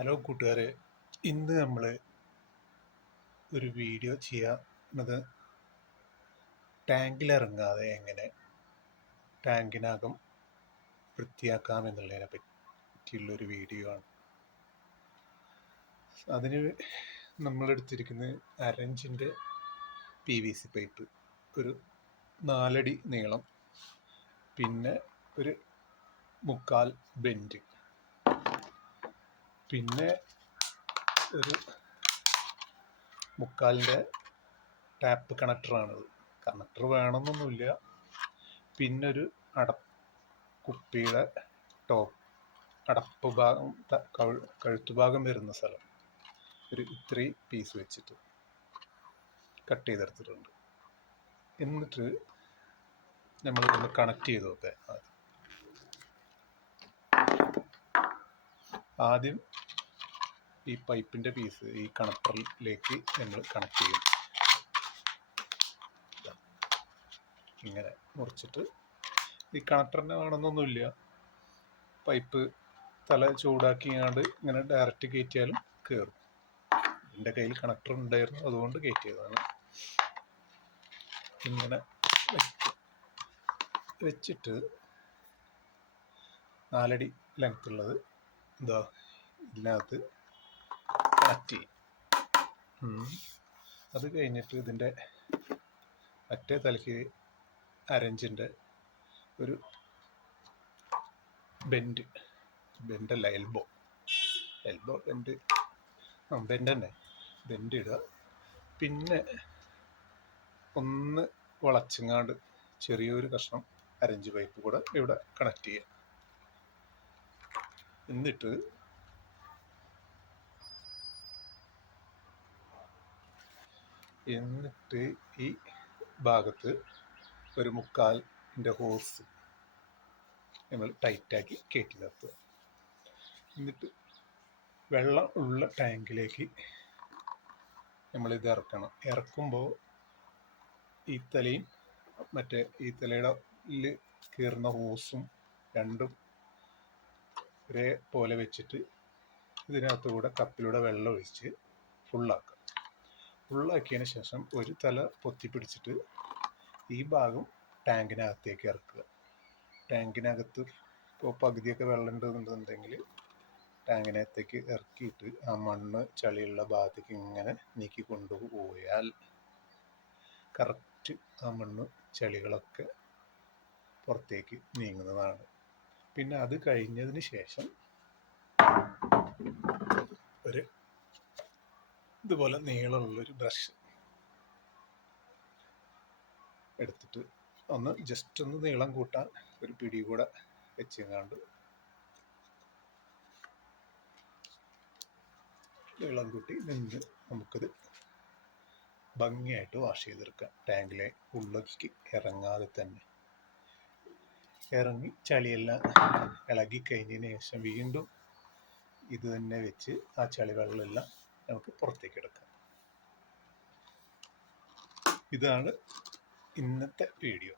Hello കൂട്ടുകാരെ, ഇന്ന് നമ്മൾ ഒരു വീഡിയോ ചെയ്യുന്നത് ടാങ്കിലിറങ്ങാതെ എങ്ങനെ ടാങ്കിനകം വൃത്തിയാക്കാം എന്നുള്ളതിനെ പറ്റിയുള്ളൊരു വീഡിയോ ആണ്. അതിന് നമ്മളെടുത്തിരിക്കുന്നത് അരഞ്ചിൻ്റെ PVC പൈപ്പ്, ഒരു 4 അടി നീളം, പിന്നെ ഒരു 3/4 ബെൻഡ്, പിന്നെ ഒരു 3/4-ൻ്റെ ടാപ്പ് കണക്ടറാണിത്. കണക്ടർ വേണമെന്നൊന്നുമില്ല. പിന്നെ ഒരു കുപ്പിയുടെ ടോപ്പ് അടപ്പ് ഭാഗം, കഴുത്തുഭാഗം വരുന്ന സ്ഥലം ഒരു ഇത്രയും പീസ് വെച്ചിട്ട് കട്ട് ചെയ്തെടുത്തിട്ടുണ്ട്. എന്നിട്ട് നമ്മളിതൊന്ന് കണക്ട് ചെയ്ത് നോക്കാം. ആദ്യം ഈ പൈപ്പിൻ്റെ പീസ് ഈ കണക്ടറിലേക്ക് നമ്മൾ കണക്ട് ചെയ്യും. ഇങ്ങനെ മുറിച്ചിട്ട്, ഈ കണക്ടറിനെ വേണമെന്നൊന്നുമില്ല, പൈപ്പ് തല ചൂടാക്കിയാണ്ട് ഇങ്ങനെ ഡയറക്റ്റ് കയറ്റിയാലും കയറും. എൻ്റെ കയ്യിൽ കണക്ടർ ഉണ്ടായിരുന്നു, അതുകൊണ്ട് കയറ്റിയതാണ്. ഇങ്ങനെ വെച്ചിട്ട് 4 അടി ലെങ്ത് ഉള്ളത് ഇതിനകത്ത് കണക്ട് ചെയ്യും. അത് കഴിഞ്ഞിട്ട് ഇതിൻ്റെ മറ്റേ തലയ്ക്ക് അരഞ്ചിൻ്റെ ഒരു ബെൻഡല്ല, എൽബോ ബെൻഡ് തന്നെ ബെൻഡ് ഇടുക. പിന്നെ ഒന്ന് വളച്ചങ്ങാണ്ട് ചെറിയൊരു കഷ്ണം അരഞ്ച് പൈപ്പ് കൂടെ ഇവിടെ കണക്ട് ചെയ്യുക. എന്നിട്ട് ഈ ഭാഗത്ത് ഒരു 3/4-ൻ്റെ ഹോസ് നമ്മൾ ടൈറ്റാക്കി കയറ്റി നിർത്തുക. എന്നിട്ട് വെള്ളം ഉള്ള ടാങ്കിലേക്ക് നമ്മളിത് ഇറക്കണം. ഇറക്കുമ്പോൾ ഈ തലയും മറ്റേ ഈ തലയുടെ കയറുന്ന ഹോസും രണ്ടും ഒരേപോലെ വെച്ചിട്ട് ഇതിനകത്തുകൂടെ കപ്പിലൂടെ വെള്ളം ഒഴിച്ച് ഫുള്ളാക്കുക. ഫുള്ളാക്കിയതിന് ശേഷം ഒരു തല പൊത്തിപ്പിടിച്ചിട്ട് ഈ ഭാഗം ടാങ്കിനകത്തേക്ക് ഇറക്കുക. ടാങ്കിനകത്ത് ഇപ്പോൾ പകുതിയൊക്കെ വെള്ളം ഉണ്ടെന്നുണ്ടെങ്കിൽ ടാങ്കിനകത്തേക്ക് ഇറക്കിയിട്ട് ആ മണ്ണ് ചളിയുള്ള ഭാഗത്തേക്ക് ഇങ്ങനെ നീക്കി കൊണ്ടുപോയാൽ കറക്റ്റ് ആ മണ്ണ് ചളികളൊക്കെ പുറത്തേക്ക് നീങ്ങുന്നതാണ്. പിന്നെ അത് കഴിഞ്ഞതിന് ശേഷം ഇതുപോലെ നീളമുള്ളൊരു ബ്രഷ് എടുത്തിട്ട് ജസ്റ്റ് ഒന്ന് നീളം കൂട്ടാൻ ഒരു പിടി കൂടെ വെച്ചെങ്ങാണ്ട് നീളം കൂട്ടി നിന്ന് നമുക്കിത് ഭംഗിയായിട്ട് വാഷ് ചെയ്തെടുക്കാം. ടാങ്കിലെ ഉള്ളിലേക്ക് ഇറങ്ങാതെ തന്നെ ഇറങ്ങി ചളിയെല്ലാം ഇളകി കഴിഞ്ഞതിന് ശേഷം വീണ്ടും ഇത് തന്നെ വെച്ച് ആ ചളി വെള്ളമെല്ലാം നമുക്ക് പുറത്തേക്ക് എടുക്കാം. ഇതാണ് ഇന്നത്തെ വീഡിയോ.